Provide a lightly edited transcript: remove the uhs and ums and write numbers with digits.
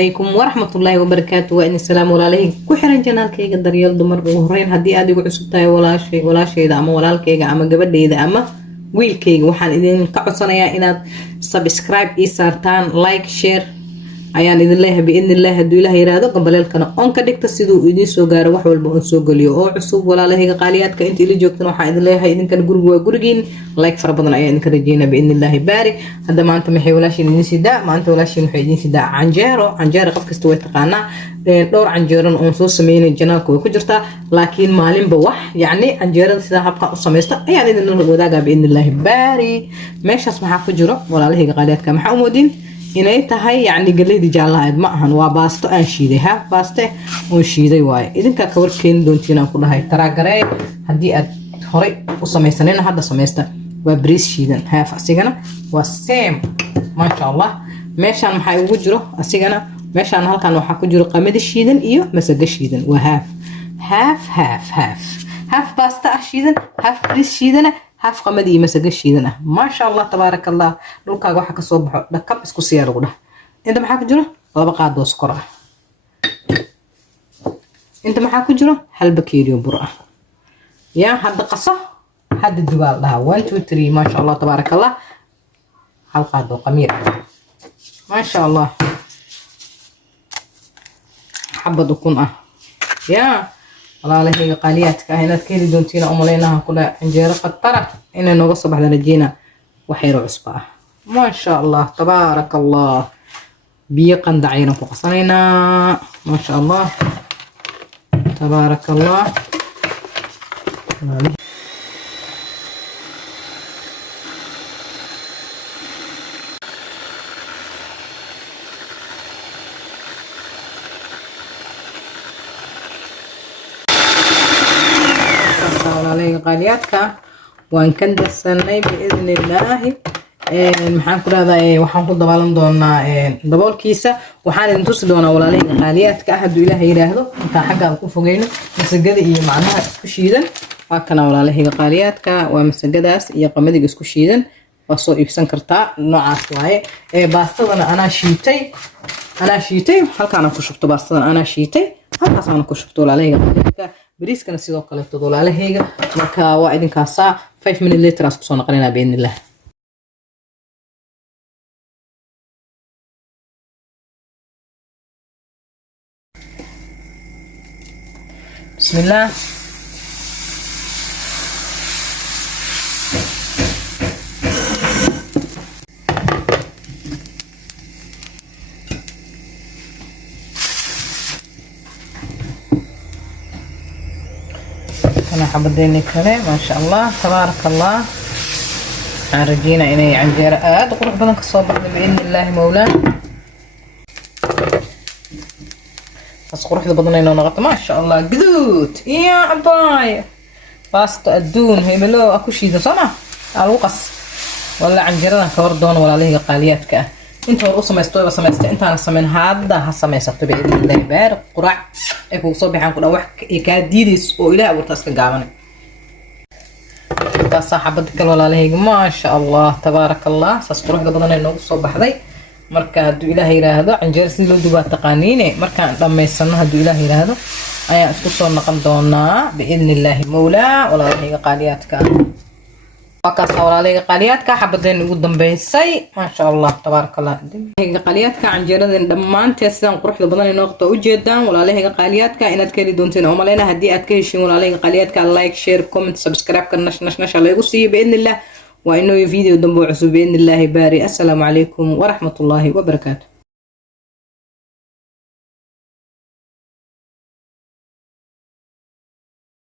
عليكم ورحمة الله وبركاته. وإن السلام عليكم كحرن جنالكيga daryeel dumar ugu horeyn hadii aad igu cusub tahay walaashayda ama walaalkayga ama gabadhayda ama wiilkayga waxaan idin ka codsanayaa inaad subscribe ii saartaan like share ayaan idin leeyahay biidnillah haduu ilaahay yiraahdo gambaleelkana on ka dhigta sidoo idin soo gaaro wax walba oo soo galiyo oo cusub walaalahayga qaaliyaadka inta ila joogtana waxaan idin leeyahay idinkan guriga waa gurigiin like fara badan ayaan idin ka rajeynaa biidnillah baari hadda maanta maxay walaashin idin sidaa maanta walaashin waxay idin sidaa canjeero qof kasta way taqaanaa dhowr canjeeran oo soo sameeyay janaalka way ku jirtaa laakiin maalinba wax yani canjeerada sida habka u sameeysta ayaan idin wadaagaa biidnillah baari meeshaas maxaa ku jiro walaalahayga qaaliyaadka maxaa u moodin inay tahay yani galeeydi jaalahayd ma ahan waa baasto aan shiiday ha baaste oo shiiday waay idinka ka warkeen doontiina ku dhahay taraagare hadii aad horay u sameeysanayna hadda sameeysta waa bariis shiidan haaf asigana waa same ma sha Allah meeshan maxay ugu jiro asigana meeshan halkan waxa ku jiro qamadi shiidan iyo masago shiidan waa haaf baasto shiidan haaf bariis shiidan haaf qamadi masago shiidan ma sha Allah tabarakallah dhulkaaga waxa ka soo baxo dhakab isku siyaar ugu dhax inta maxaa ku jiro laba qaado sonkor inta maxaa ku jiro hal bakeeriyo bur ya hadda qaso hadda dubaal dhaha 1 2 3 ma sha Allah tabarakallah hal qaado qamiir ma sha Allah xabad ukun ya walaalahayga qaaliyaadka inaad ka heli doontiin oo maleynaha kula canjeero qatara inay nooga soo baxda rajeena waxay cusba ma sha Allah tabarakallah biyo qandacayna ku qasanayna ma sha Allah tabarakallah qaaliyaadka waan ka darsanay biidnillah maxaan ku raadayay waxaan ku dabaalan doonaa daboolkiisa waxaan idin tusi doonaa walaalahayga qaaliyaadka haduu ilaahay yiraahdo inta xagga ku fogeyno masagada iyo macnaha isku shiidan waa kana walaalahayga qaaliyaadka waa masagadaas iyo qamadiga isku shiidan waa soo iibsan kartaa noocaas waaye baastadana anaa shiitay halkaan ku shubto baastadan anaa shiitay halkaas aan ku shubto walaalahayga qaaliyaadka bariiskana sidoo kale walaalahayga marka waa idinkaasa 5 minute later as ku soo naqanayna biidnillah bismillah أنا حبدين كله ما شاء الله تبارك الله عرجينا إني عنجرة قروح بدن كصوب بإذن الله مولاه بس قروح بدن إنه نغط ما شاء الله قدود يا عباي باست الدون هي ملو أكو شيء صنع الوقص ولا عنجرة كوردون ولا عليه قاليات كه انت ورقص ما يستوي بس ما يست انت انا سمين هذا هسمي ست باذن الله بار قرع اكو صبحان كل wax ka diidis oo ilaa wartaas ka gaaban ta saaxabada kale walaalahayga ma sha Allah tabarakallah saas quruxda badan ay noogu soo baxday marka haduu ilaahay yiraahdo canjeer si loo dubaa taqaaniine marka dhameysano haduu ilaahay yiraahdo ayaa isku soo noqon doonaa biidnillah mawla walaalahayga qaaliyaadka وكاس walaalahayga qaaliyaadka xabadeen ugu dambeysay ma sha Allah tabarakallah qaaliyaadka canjeerada dhamaanteed sidaan quruxda badan ay noqoto u jeedaan walaalahayga qaaliyaadka inaad ka heli doonteen oo maleena hadii aad ka heshiin walaalahayga qaaliyaadka like share comment subscribe ka nash lagu siiyo biidnillah wa inoo video dambe cusub biidnillah baari assalamu alaykum wa rahmatullahi wa barakatuh